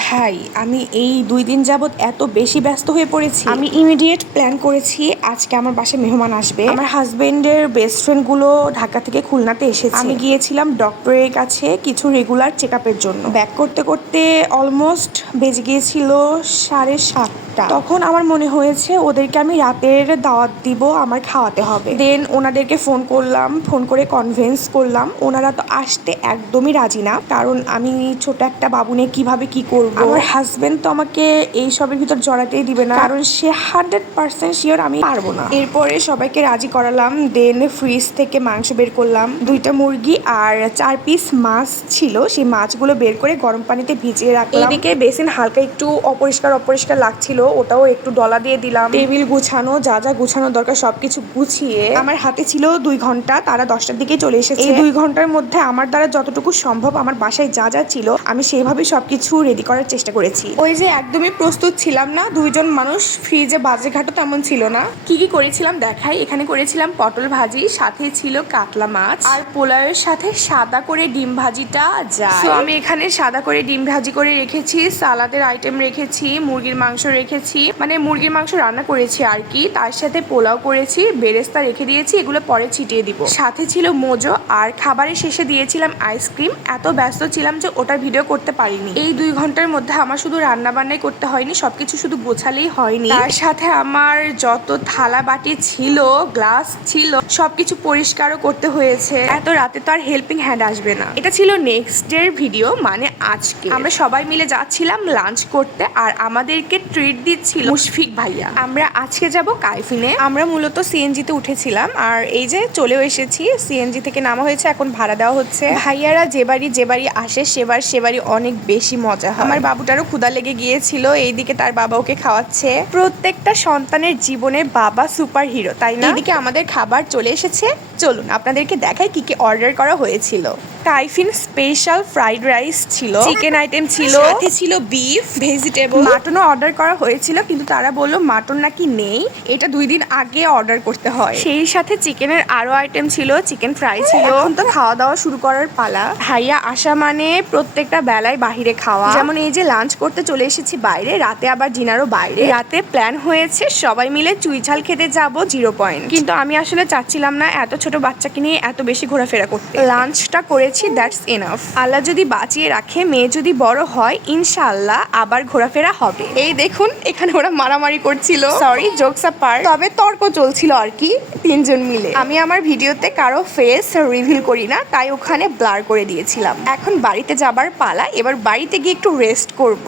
ভাই আমি এই 2 দিন যাবত এত বেশি ব্যস্ত হয়ে পড়েছি, আমি ইমিডিয়েট প্ল্যান করেছি আজকে আমার বাসায় মেহমান আসবে। আমার হাজবেন্ডের বেস্ট ফ্রেন্ড গুলো ঢাকা থেকে খুলনাতে এসেছে। আমি গিয়েছিলাম ডক্টরের কাছে কিছু রেগুলার চেক আপের জন্য। ব্যাক করতে করতে অলমোস্ট বেজে গিয়েছিল 7:30। তখন আমার মনে হয়েছে ওদেরকে আমি রাতের দাওয়াত দিব, আমার খাওয়াতে হবে। দেন ওনাদেরকে ফোন করলাম, ফোন করে কনভিন্স করলাম। ওনারা তো আসতে একদমই রাজি না, কারণ আমি ছোট একটা বাবু নিয়ে কিভাবে কি করব। আমার হাজবেন্ড তো আমাকে এই সবের ভিতর জড়াতেই দিবে না, কারণ সে 100% শিওর আমি পারবো না। এরপরে সবাইকে রাজি করালাম। দেন ফ্রিজ থেকে মাংস বের করলাম, 2টা মুরগি আর 4 পিস মাছ ছিল। সেই মাছগুলো বের করে গরম পানিতে ভিজিয়ে রাখলাম। এদিকে বেসিন হালকা একটু অপরিষ্কার লাগছিল, ওটাও একটু ডলা দিয়ে দিলাম। টেবিল গুছানো, যা যা গুছানো দরকার সবকিছু গুছিয়ে আমার হাতে ছিল 2 ঘন্টা। তারা 10টার দিকে চলে এসেছে। এই 2 ঘন্টার মধ্যে আমার দ্বারা যতটুকু সম্ভব আমার বাসায় যা যা ছিল আমি সেইভাবে সবকিছু রেডি করার চেষ্টা করেছি। ওই যে একদমই প্রস্তুত ছিলাম না, 2 জন মানুষ ফ্রিজে বাজে ঘাটও তেমন ছিল না। কি কি করেছিলাম দেখাই। এখানে করেছিলাম পটল ভাজি, সাথে ছিল কাতলা মাছ, আর পোলাওয়ের সাথে সাদা করে ডিম ভাজিটা যায়। তো আমি এখানে সাদা করে ডিম ভাজি করে রেখেছি, সালাদের আইটেম রেখেছি, মুরগির মাংস রেখেছি, মানে মুরগির মাংস রান্না করেছি আর কি। তার সাথে পোলাও করেছি, বেরেস্তা রেখে দিয়েছি, এগুলো পরে ছিটিয়ে দিব। সাথে ছিল মোজো, আর খাবারের শেষে দিয়েছিলাম আইসক্রিম। এত ব্যস্ত ছিলাম যে ওটার ভিডিও করতে পারিনি। এই 2 ঘন্টার মধ্যে আমার শুধু রান্না বান্নাই করতে হয়নি, সবকিছু শুধু গোছালেই হয়নি, তার সাথে আমার যত থালা বাটি ছিল, গ্লাস ছিল, সবকিছু পরিষ্কারও করতে হয়েছে। এত রাতে তো আর হেল্পিং হ্যান্ড আসবে না। এটা ছিল নেক্সট ডের ভিডিও, মানে আজকে আমরা সবাই মিলে যাচ্ছিলাম লাঞ্চ করতে, আর আমাদেরকে ট্রিট দিচ্ছিল মুশফিক ভাইয়া। আমরা আজকে যাব কাইফিনে। আমরা মূলত সিএনজিতে উঠেছিলাম, আর এই যে চলেও এসেছি। সিএনজি থেকে নামা হয়েছে, এখন ভাড়া দেওয়া হচ্ছে। ভাইয়ারা যে বাড়ি আসে সে বাড়ি অনেক বেশি মজা হয়। আমার বাবুটারও ক্ষুধা লেগে গিয়েছিল, এইদিকে তার বাবা ওকে খাওয়াচ্ছে। প্রত্যেকটা সন্তানের জীবনে বাবা সুপার হিরো, তাই না? এইদিকে আমাদের খাবার চলে এসেছে, চলুন আপনাদেরকে দেখাই কি কি অর্ডার করা হয়েছিল। কাইফিন স্পেশাল ফ্রাইড রাইস ছিল, চিকেন আইটেম ছিল, সাথে ছিল বিফ, ভেজিটেবল, মাটনও অর্ডার করা হয়েছিল, কিন্তু তারা বললো মাটন নাকি নেই, এটা 2 দিন আগে অর্ডার করতে হয়। সেই সাথে চিকেনের আরো আইটেম ছিল, চিকেন ফ্রাই ছিল। এখন তো খাওয়া দাওয়া শুরু করার পালা। ভাইয়া আসা মানে প্রত্যেকটা বেলায় বাহিরে খাওয়া, যেমন এই যে লাঞ্চ করতে চলে এসেছি বাইরে, রাতে আবার ডিনারও বাইরে। রাতে প্ল্যান হয়েছে সবাই মিলে চুইঝাল খেতে যাব 0 পয়েন্ট, কিন্তু আমি আসলে চাচ্ছিলাম না এত ছোট বাচ্চাকে নিয়ে এত বেশি ঘোরাফেরা করতে। লাঞ্চটা করেছি, দ্যাটস এনাফ। আল্লাহ যদি বাঁচিয়ে রাখে, মেয়ে যদি বড় হয়, ইনশাআল্লাহ আবার ঘোরাফেরা হবে। এই দেখুন এখানে ওরা মারামারি করছিল, সরি জোকস অ্যাপার্ট, তবে তর্ক চলছিল আর কি 3 জন মিলে। আমি আমার ভিডিওতে কারো ফেস রিভিল করি না, তাই ওখানে ব্লার করে দিয়েছিলাম। এখন বাড়িতে যাবার পালা, এবার বাড়িতে গিয়ে একটু রেস্ট করব।